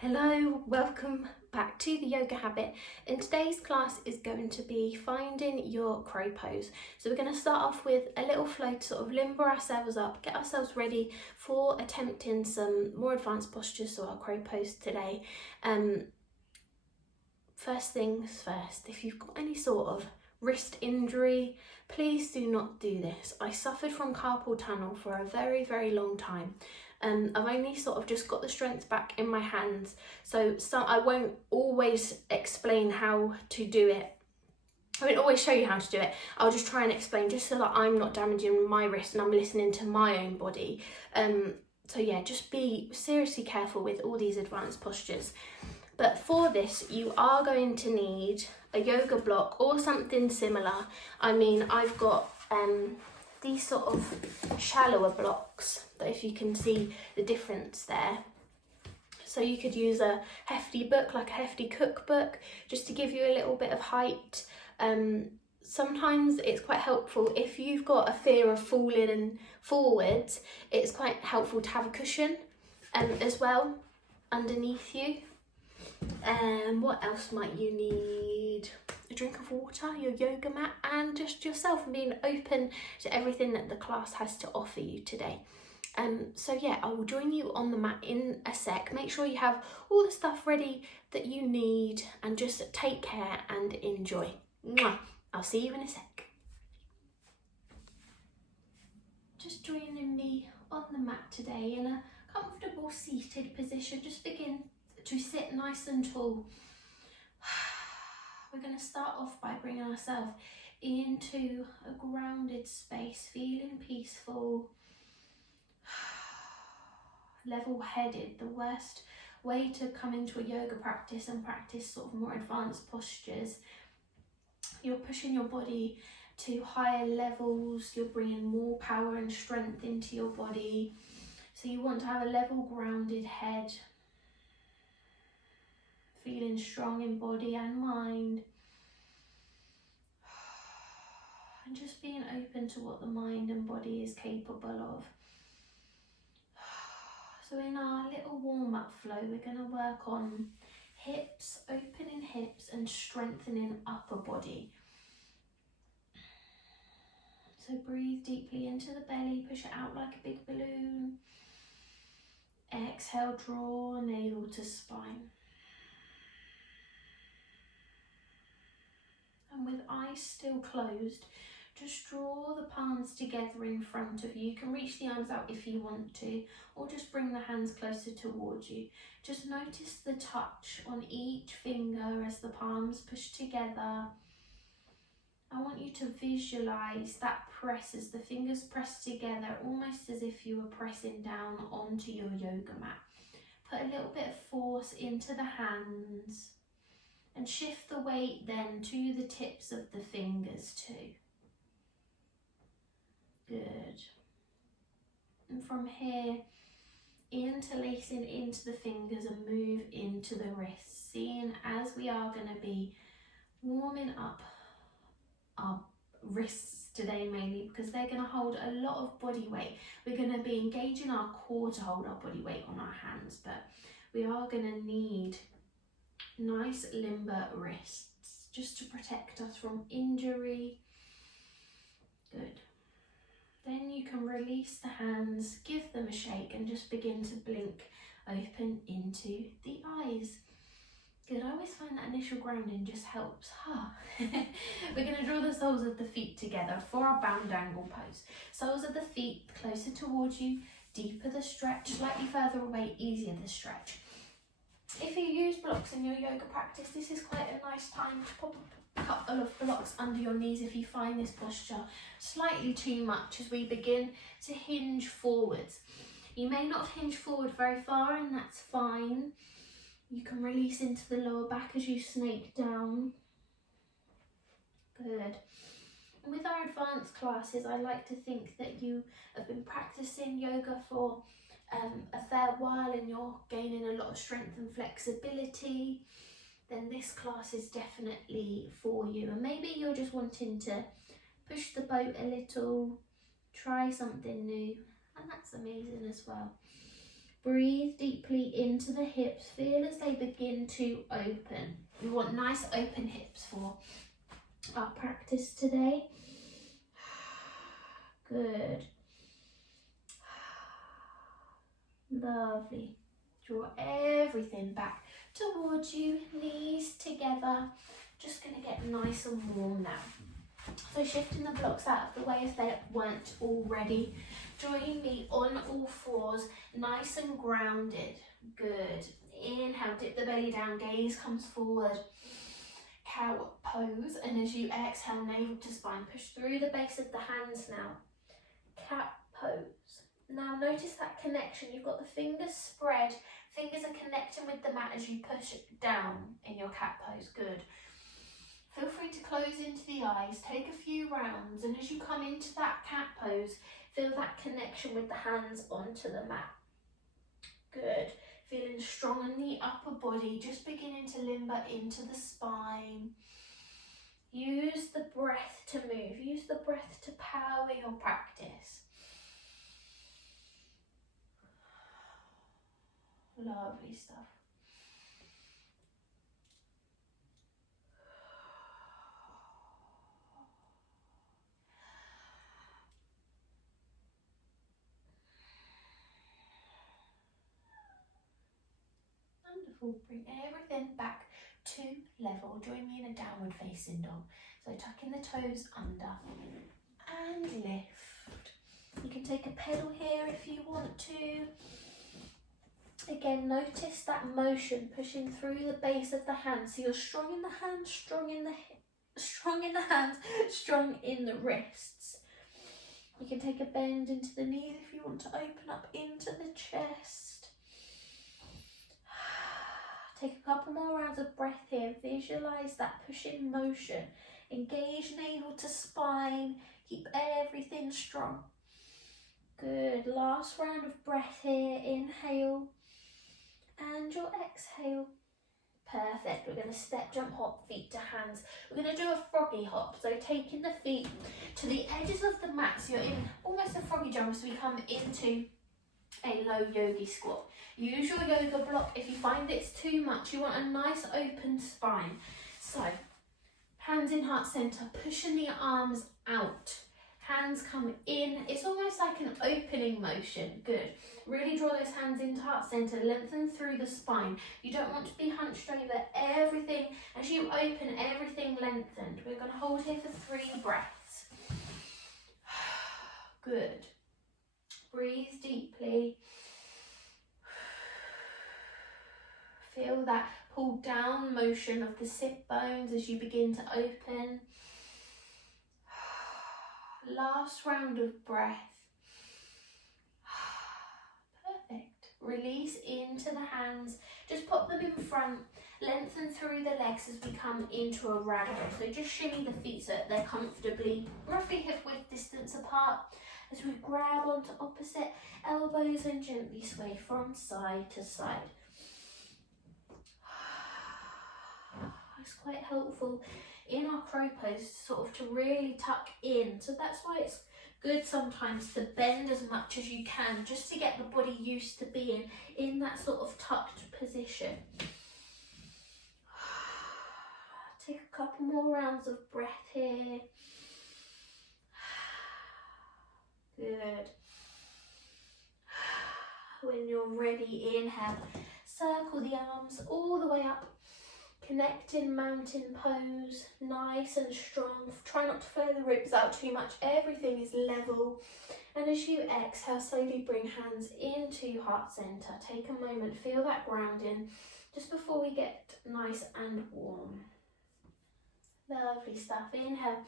Hello, welcome back to the Yoga Habit, and today's class is going to be finding your crow pose. So we're going to start off with a little flow to sort of limber ourselves up, get ourselves ready for attempting some more advanced postures, so our crow pose today. First things first, if you've got any sort of wrist injury, please do not do this. I suffered from carpal tunnel for a very long time. I've only sort of just got the strength back in my hands, so I won't always explain how to do it. I won't always show you how to do it. I'll just try and explain just so that I'm not damaging my wrist and I'm listening to my own body. So yeah, just be seriously careful with all these advanced postures. But for this, you are going to need a yoga block or something similar. I mean, I've got these sort of shallower blocks, that if you can see the difference there. So you could use a hefty book, like a hefty cookbook, just to give you a little bit of height. Sometimes it's quite helpful if you've got a fear of falling forwards, it's quite helpful to have a cushion as well underneath you. What else might you need? A drink of water, your yoga mat, and just yourself, and being open to everything that the class has to offer you today. So yeah, I will join you on the mat in a sec. Make sure you have all the stuff ready that you need, and just take care and enjoy. Mwah! I'll see you in a sec. Just joining me on the mat today in a comfortable seated position. Just begin to sit nice and tall. We're going to start off by bringing ourselves into a grounded space, feeling peaceful, level-headed. The worst way to come into a yoga practice and practice sort of more advanced postures, you're pushing your body to higher levels, you're bringing more power and strength into your body. So you want to have a level, grounded head, feeling strong in body and mind, and just being open to what the mind and body is capable of. So in our little warm-up flow, we're going to work on hips, opening hips and strengthening upper body. So breathe deeply into the belly, push it out like a big balloon. Exhale, draw navel to spine. And with eyes still closed, just draw the palms together in front of you. You can reach the arms out if you want to, or just bring the hands closer towards you. Just notice the touch on each finger as the palms push together. I want you to visualize that press as the fingers press together, almost as if you were pressing down onto your yoga mat. Put a little bit of force into the hands and shift the weight then to the tips of the fingers too. Good. And from here, interlacing into the fingers and move into the wrists, seeing as we are going to be warming up our wrists today mainly, because they're going to hold a lot of body weight. We're going to be engaging our core to hold our body weight on our hands, but we are going to need nice limber wrists just to protect us from injury. Good. Then you can release the hands, give them a shake, and just begin to blink open into the eyes. Good, I always find that initial grounding just helps. We're going to draw the soles of the feet together for our bound angle pose. Soles of the feet closer towards you, deeper the stretch, slightly further away, easier the stretch. If you use blocks in your yoga practice, this is quite a nice time to pop a couple of blocks under your knees if you find this posture slightly too much as we begin to hinge forwards. You may not hinge forward very far, and that's fine. You can release into the lower back as you snake down. Good. And with our advanced classes, I like to think that you have been practicing yoga for a fair while and you're gaining a lot of strength and flexibility. Then this class is definitely for you. And maybe you're just wanting to push the boat a little, try something new, and that's amazing as well. Breathe deeply into the hips. Feel as they begin to open. We want nice open hips for our practice today. Good. Lovely. Draw everything back towards you, knees together. Just going to get nice and warm now. So shifting the blocks out of the way if they weren't already. Join me on all fours, nice and grounded. Good. Inhale, dip the belly down, gaze comes forward. Cow pose, and as you exhale, navel to spine. Push through the base of the hands now. Cat pose. Now notice that connection. You've got the fingers spread. Fingers are connecting with the mat as you push it down in your cat pose. Good. Feel free to close into the eyes, take a few rounds, and as you come into that cat pose, feel that connection with the hands onto the mat. Good. Feeling strong in the upper body, just beginning to limber into the spine. Use the breath to move, use the breath to power your practice. Lovely stuff. Wonderful. Bring everything back to level. Join me in a downward facing dog. So tucking the toes under and lift. You can take a pedal here if you want to. Again, notice that motion pushing through the base of the hands. So you're strong in the hands, strong in the hands, strong in the wrists. You can take a bend into the knees if you want to open up into the chest. Take a couple more rounds of breath here. Visualize that pushing motion. Engage navel to spine. Keep everything strong. Good. Last round of breath here. Inhale. And your exhale. Perfect. We're going to step, jump, hop, feet to hands. We're going to do a froggy hop. So taking the feet to the edges of the mat. So you're in almost a froggy jump. So we come into a low yogi squat. Use your yoga block. If you find it's too much, you want a nice open spine. So hands in heart center, pushing the arms out. Hands come in. It's almost like an opening motion. Good. Really draw those hands into heart center, lengthen through the spine. You don't want to be hunched over. Everything, as you open, everything lengthened. We're going to hold here for 3 breaths. Good. Breathe deeply. Feel that pull down motion of the sit bones as you begin to open. Last round of breath. Perfect. Release into the hands. Just pop them in front. Lengthen through the legs as we come into a ragdoll. So just shimmy the feet so that they're comfortably, roughly hip width distance apart. As we grab onto opposite elbows and gently sway from side to side. It's quite helpful in our crow pose sort of to really tuck in. So that's why it's good sometimes to bend as much as you can just to get the body used to being in that sort of tucked position. Take a couple more rounds of breath here. Good. When you're ready, inhale. Circle the arms all the way up. Connecting mountain pose, nice and strong. Try not to flow the ribs out too much. Everything is level. And as you exhale, slowly bring hands into heart center. Take a moment, feel that grounding just before we get nice and warm. Lovely stuff. Inhale,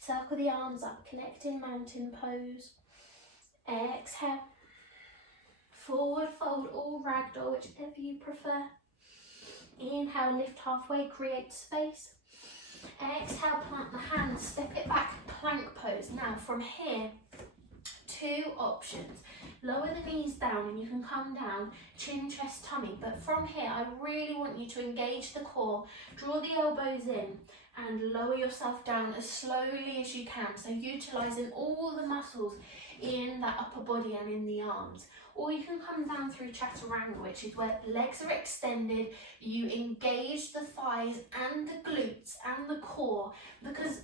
circle the arms up, connecting mountain pose. Exhale, forward fold or ragdoll, whichever you prefer. Inhale, lift halfway, create space. Exhale, plant the hands, step it back, plank pose. Now from here, 2 options. Lower the knees down and you can come down, chin, chest, tummy. But from here, I really want you to engage the core, draw the elbows in and lower yourself down as slowly as you can. So utilising all the muscles in that upper body and in the arms. Or you can come down through chaturanga, which is where the legs are extended, you engage the thighs and the glutes and the core, because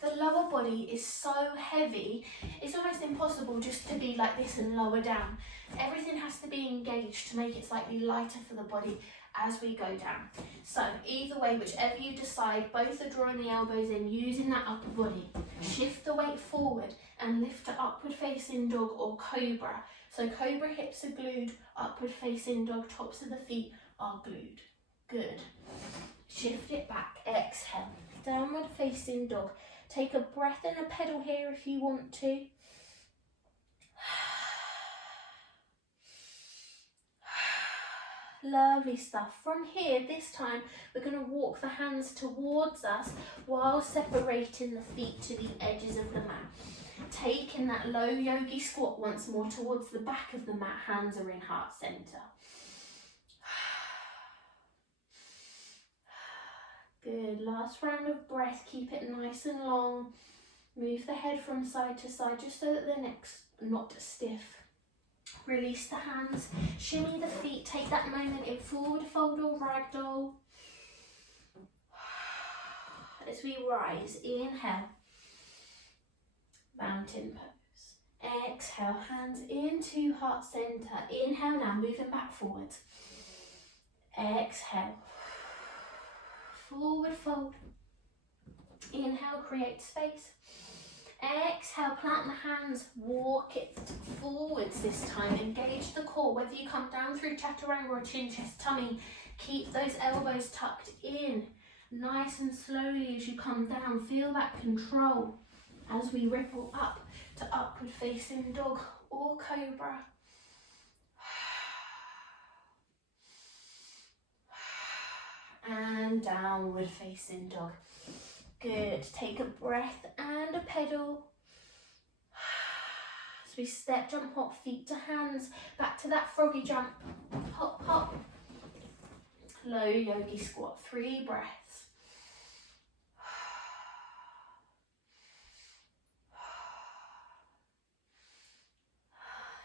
the lower body is so heavy, it's almost impossible just to be like this and lower down. Everything has to be engaged to make it slightly lighter for the body as we go down. So either way, whichever you decide, both are drawing the elbows in, using that upper body. Shift the weight forward and lift to upward facing dog or cobra. So cobra, hips are glued, upward facing dog, tops of the feet are glued. Good. Shift it back, exhale, downward facing dog. Take a breath and a pedal here if you want to. Lovely stuff. From here, this time, we're going to walk the hands towards us while separating the feet to the edges of the mat. Taking that low yogi squat once more towards the back of the mat, hands are in heart center. Good, last round of breath, keep it nice and long. Move the head from side to side just so that the neck's not stiff. Release the hands, shimmy the feet, take that moment in forward fold or ragdoll. As we rise, inhale, mountain pose. Exhale, hands into heart center. Inhale now, moving back forwards. Exhale. Forward fold. Inhale, create space. Exhale, plant the hands, walk it forwards this time. Engage the core, whether you come down through chaturanga or chin, chest, tummy. Keep those elbows tucked in. Nice and slowly as you come down, feel that control as we ripple up to upward facing dog or cobra. And downward facing dog. Good. Take a breath and a pedal. As we step, jump, hop, feet to hands. Back to that froggy jump. Hop, hop. Low yogi squat. 3 breaths.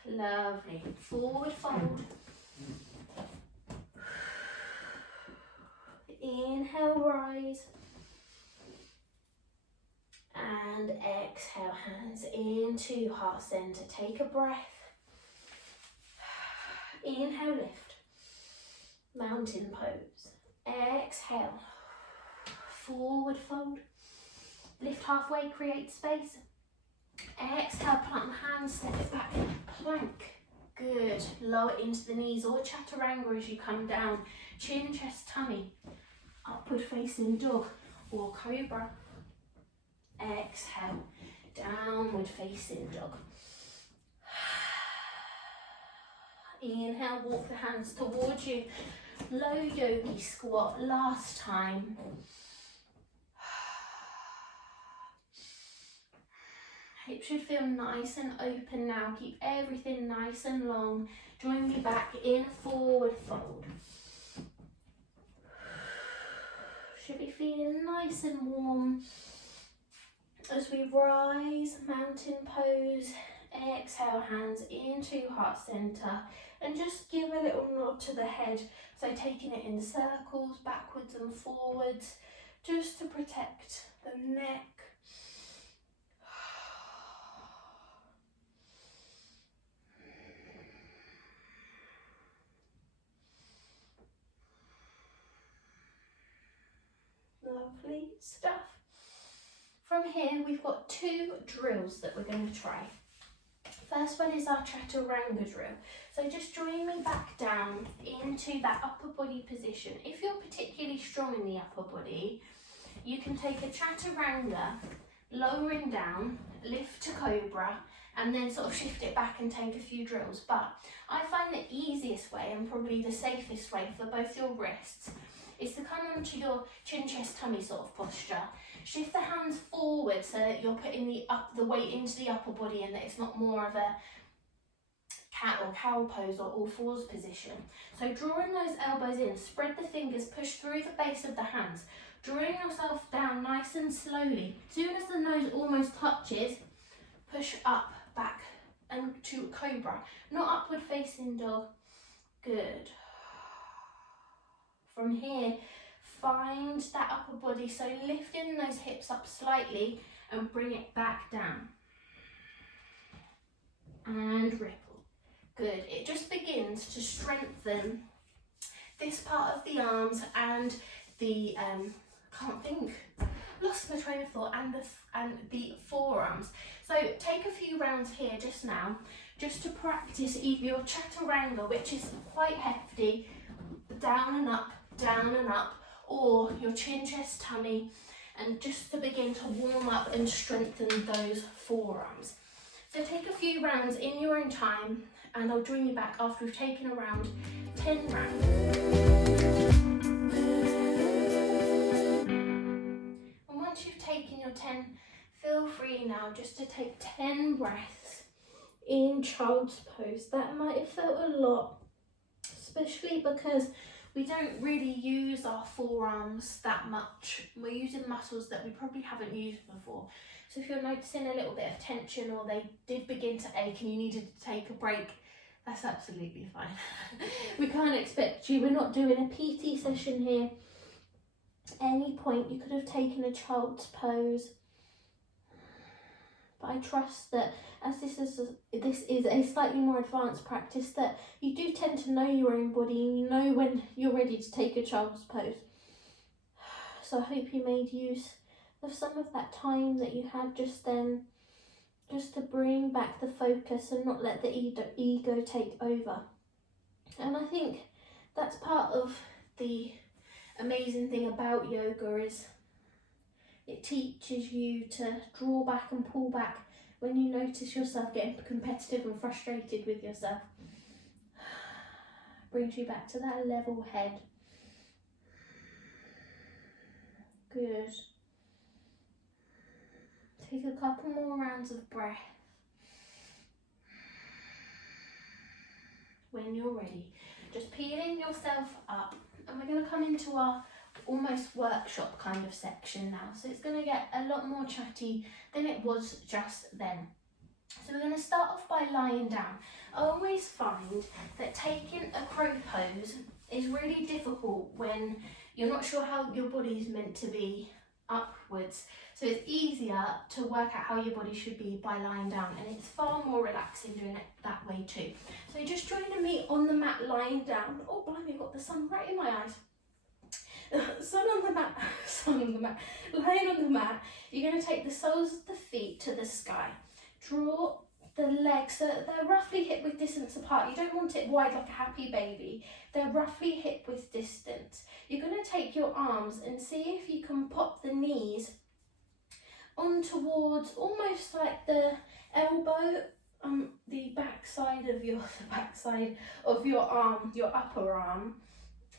Lovely. Forward fold. Inhale, rise. And exhale, hands into heart center. Take a breath. Inhale, lift. Mountain pose. Exhale. Forward fold. Lift halfway, create space. Exhale, plant the hands, step it back. Plank. Good. Lower into the knees or chaturanga as you come down. Chin, chest, tummy. Upward facing dog or cobra. Exhale, downward facing dog. Inhale, walk the hands towards you. Low yogi squat, last time. Hips should feel nice and open now. Keep everything nice and long. Join me back in forward fold. Should be feeling nice and warm. As we rise, mountain pose, exhale, hands into heart center, and just give a little nod to the head. So taking it in circles, backwards and forwards, just to protect the neck. Lovely stuff. From here, we've got 2 drills that we're going to try. First one is our chaturanga drill. So just join me back down into that upper body position. If you're particularly strong in the upper body, you can take a chaturanga, lowering down, lift to cobra, and then sort of shift it back and take a few drills. But I find the easiest way, and probably the safest way for both your wrists, is to come onto your chin, chest, tummy sort of posture. Shift the hands forward so that you're putting the weight into the upper body and that it's not more of a cat or cow pose or all fours position. So drawing those elbows in, spread the fingers, push through the base of the hands, drawing yourself down nice and slowly. As soon as the nose almost touches, push up, back and to cobra, not upward facing dog. Good. From here, find that upper body, so lifting those hips up slightly and bring it back down. And ripple. Good. It just begins to strengthen this part of the arms and the lost my train of thought, and the forearms. So take a few rounds here just now, just to practice either your chaturanga, which is quite hefty, down and up, or your chin, chest, tummy, and just to begin to warm up and strengthen those forearms. So take a few rounds in your own time, and I'll join you back after we've taken around 10 rounds. And once you've taken your 10, feel free now just to take 10 breaths in child's pose. That might have felt a lot, especially because we don't really use our forearms that much. We're using muscles that we probably haven't used before. So if you're noticing a little bit of tension, or they did begin to ache and you needed to take a break, that's absolutely fine. We can't expect you. We're not doing a PT session here. Any point you could have taken a child's pose. But I trust that as this is a slightly more advanced practice, that you do tend to know your own body and you know when you're ready to take a child's pose. So I hope you made use of some of that time that you had just then, just to bring back the focus and not let the ego take over. And I think that's part of the amazing thing about yoga, is it teaches you to draw back and pull back when you notice yourself getting competitive and frustrated with yourself. Brings you back to that level head. Good. Take a couple more rounds of breath. When you're ready, just peeling yourself up, and we're going to come into our almost workshop kind of section now. So it's going to get a lot more chatty than it was just then. So we're going to start off by lying down. I always find that taking a crow pose is really difficult when you're not sure how your body is meant to be upwards. So it's easier to work out how your body should be by lying down, and it's far more relaxing doing it that way too. So just joining me on the mat, lying down. Oh blimey, got the sun right in my eyes. Sun on the mat, lying on the mat. You're going to take the soles of the feet to the sky. Draw the legs so they're roughly hip width distance apart. You don't want it wide like a happy baby. They're roughly hip width distance. You're going to take your arms and see if you can pop the knees on towards almost like the elbow, the backside of your arm, your upper arm.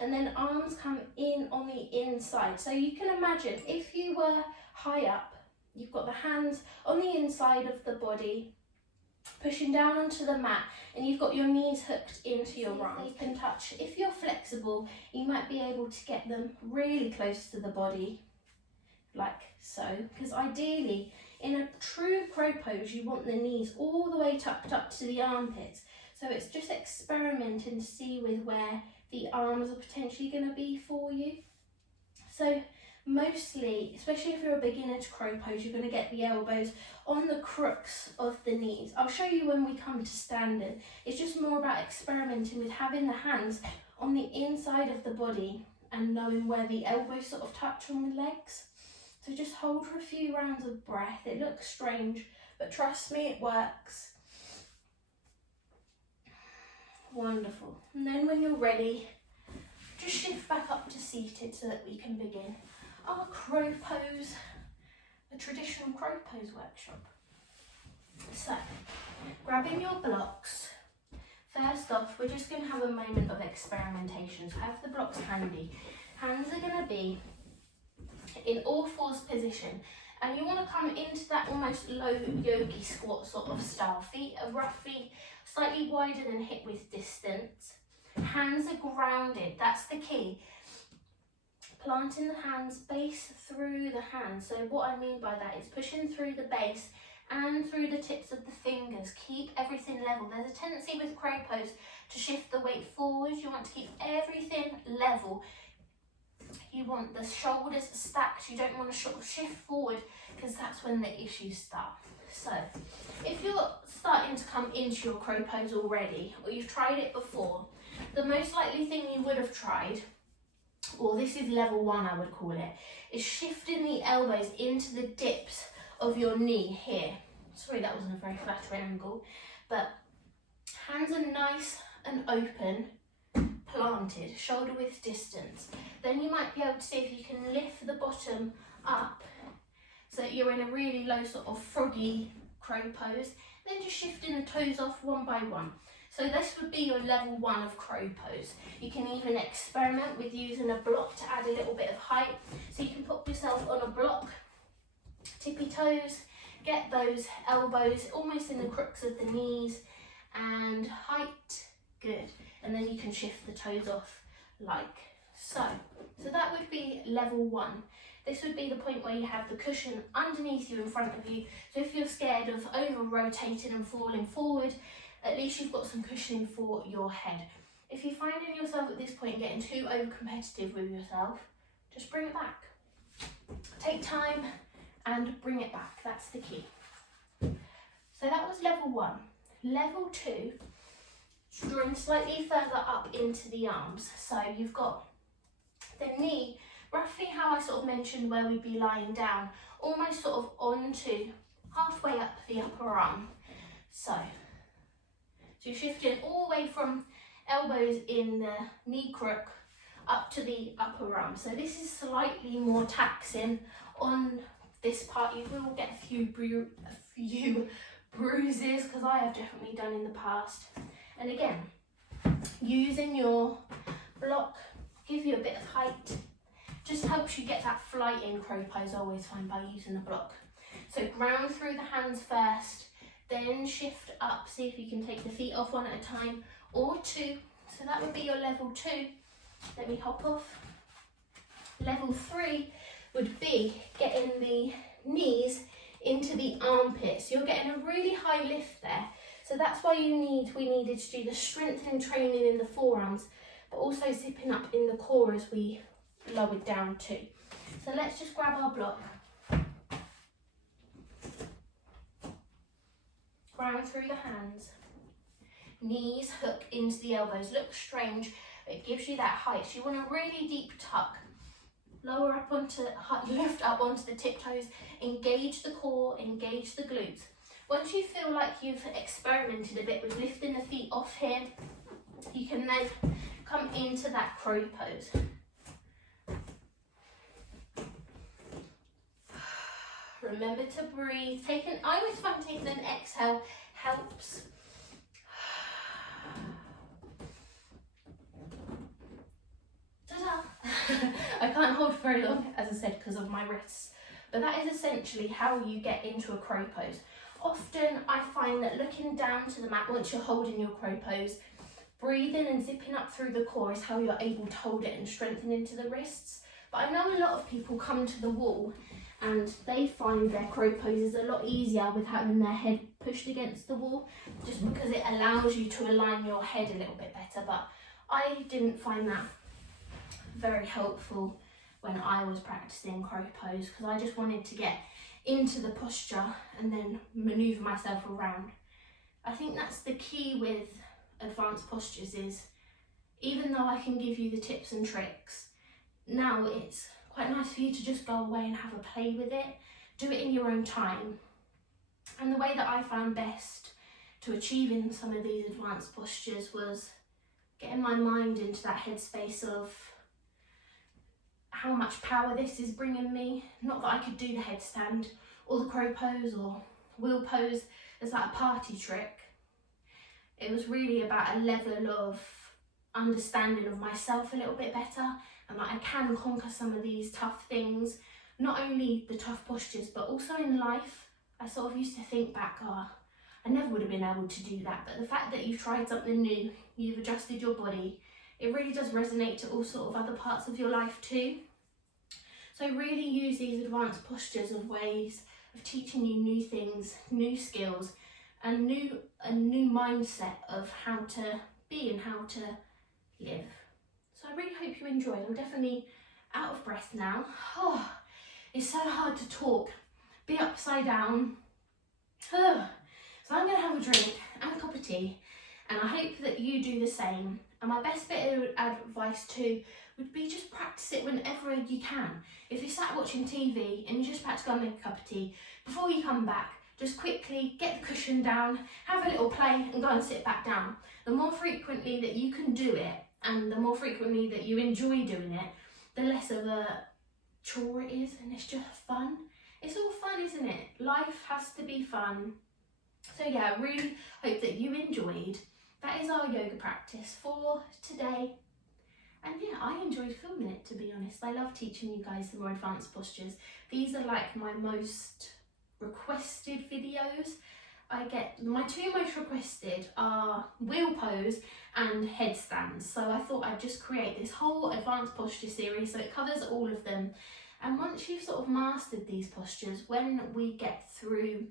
And then arms come in on the inside. So you can imagine if you were high up, you've got the hands on the inside of the body, pushing down onto the mat, and you've got your knees hooked into your arms. You can touch. If you're flexible, you might be able to get them really close to the body, like so. Because ideally, in a true crow pose, you want the knees all the way tucked up to the armpits. So it's just experimenting to see with where the arms are potentially going to be for you. So mostly, especially if you're a beginner to crow pose, you're going to get the elbows on the crooks of the knees. I'll show you when we come to standing. It's just more about experimenting with having the hands on the inside of the body and knowing where the elbows sort of touch on the legs. So just hold for a few rounds of breath. It looks strange, but trust me, it works. Wonderful. And then when you're ready, just shift back up to seated so that we can begin our crow pose, a traditional crow pose workshop. So, grabbing your blocks. First off, we're just going to have a moment of experimentation. So have the blocks handy. Hands are going to be in all fours position, and you want to come into that almost low yogi squat sort of style. Feet are roughly slightly wider than hip width distance. Hands are grounded, that's the key. Planting the hands, base through the hands. So what I mean by that is pushing through the base and through the tips of the fingers. Keep everything level. There's a tendency with crow pose to shift the weight forward. You want to keep everything level. You want the shoulders stacked. You don't want to sort of shift forward, because that's when the issues start. So if you're starting to come into your crow pose already, or you've tried it before, the most likely thing you would have tried, or this is level 1 I would call it, is shifting the elbows into the dips of your knee here. Sorry, that wasn't a very flattering angle, but hands are nice and open, planted, shoulder width distance. Then you might be able to see if you can lift the bottom up so that you're in a really low sort of froggy crow pose. Then just shifting the toes off one by one. So this would be your level 1 of crow pose. You can even experiment with using a block to add a little bit of height. So you can put yourself on a block, tippy toes, get those elbows almost in the crooks of the knees, and height, good. And then you can shift the toes off like so. So that would be level 1. This would be the point where you have the cushion underneath you in front of you. So if you're scared of over rotating and falling forward, at least you've got some cushioning for your head. If you're finding yourself at this point getting too over competitive with yourself, just bring it back. Take time and bring it back. That's the key. So that was level 1. Level 2, drawing slightly further up into the arms. So you've got the knee, roughly how I sort of mentioned where we'd be lying down, almost sort of onto halfway up the upper arm. So you're shifting all the way from elbows in the knee crook up to the upper arm. So this is slightly more taxing on this part. You will get a few bruises, because I have definitely done in the past. And again, using your block, give you a bit of height, just helps you get that flight in crow pose, I always find, by using a block. So ground through the hands first, then shift up, see if you can take the feet off one at a time, or 2. So that would be your level 2. Let me hop off. Level 3 would be getting the knees into the armpits. You're getting a really high lift there. So that's why we needed to do the strengthening training in the forearms, but also zipping up in the core as we lowered down too. So let's just grab our block. Ground through the hands. Knees hook into the elbows. Looks strange, but it gives you that height. So you want a really deep tuck. Lower up onto, lift up onto the tiptoes. Engage the core, engage the glutes. Once you feel like you've experimented a bit with lifting the feet off here, you can then come into that crow pose. Remember to breathe. I always find taking an exhale helps. Ta-da! I can't hold for very long, as I said, because of my wrists. But that is essentially how you get into a crow pose. Often I find that looking down to the mat once you're holding your crow pose, breathing and zipping up through the core is how you're able to hold it and strengthen into the wrists. But I know a lot of people come to the wall and they find their crow poses a lot easier with having their head pushed against the wall, just because it allows you to align your head a little bit better. But I didn't find that very helpful when I was practicing crow pose, because I just wanted to get into the posture and then maneuver myself around. I think that's the key with advanced postures, is even though I can give you the tips and tricks, now it's quite nice for you to just go away and have a play with it. Do it in your own time. And the way that I found best to achieving some of these advanced postures was getting my mind into that headspace of how much power this is bringing me. Not that I could do the headstand or the crow pose or wheel pose as like a party trick. It was really about a level of understanding of myself a little bit better, and that I can conquer some of these tough things, not only the tough postures but also in life. I sort of used to think back, I never would have been able to do that, but the fact that you've tried something new, you've adjusted your body, it really does resonate to all sort of other parts of your life too. So really use these advanced postures of ways of teaching you new things, new skills, and a new mindset of how to be and how to live. So I really hope you enjoyed. I'm definitely out of breath now. Oh, it's so hard to talk, be upside down. Oh. So I'm going to have a drink and a cup of tea, and I hope that you do the same. And my best bit of advice too would be just practice it whenever you can. If you're sat watching TV and you're just about to go and make a cup of tea, before you come back, just quickly get the cushion down, have a little play and go and sit back down. The more frequently that you can do it, and the more frequently that you enjoy doing it, the less of a chore it is, and it's just fun. It's all fun, isn't it? Life has to be fun. So yeah, I really hope that you enjoyed. That is our yoga practice for today. And yeah, I enjoyed filming it, to be honest. I love teaching you guys the more advanced postures. These are like my most requested videos. I get my two most requested are wheel pose and headstands. So I thought I'd just create this whole advanced posture series so it covers all of them. And once you've sort of mastered these postures, when we get through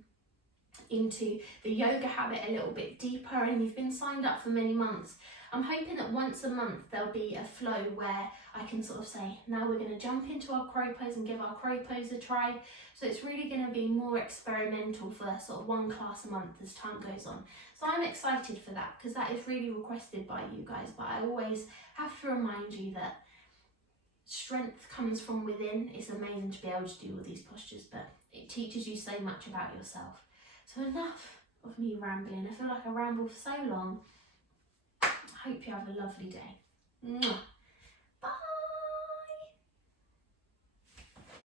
into the yoga habit a little bit deeper and you've been signed up for many months, I'm hoping that once a month there'll be a flow where I can sort of say, now we're going to jump into our crow pose and give our crow pose a try. So it's really going to be more experimental for sort of one class a month as time goes on. So I'm excited for that because that is really requested by you guys, but I always have to remind you that strength comes from within. It's amazing to be able to do all these postures, but it teaches you so much about yourself. So enough of me rambling. I feel like I rambled for so long. I hope you have a lovely day. Mwah.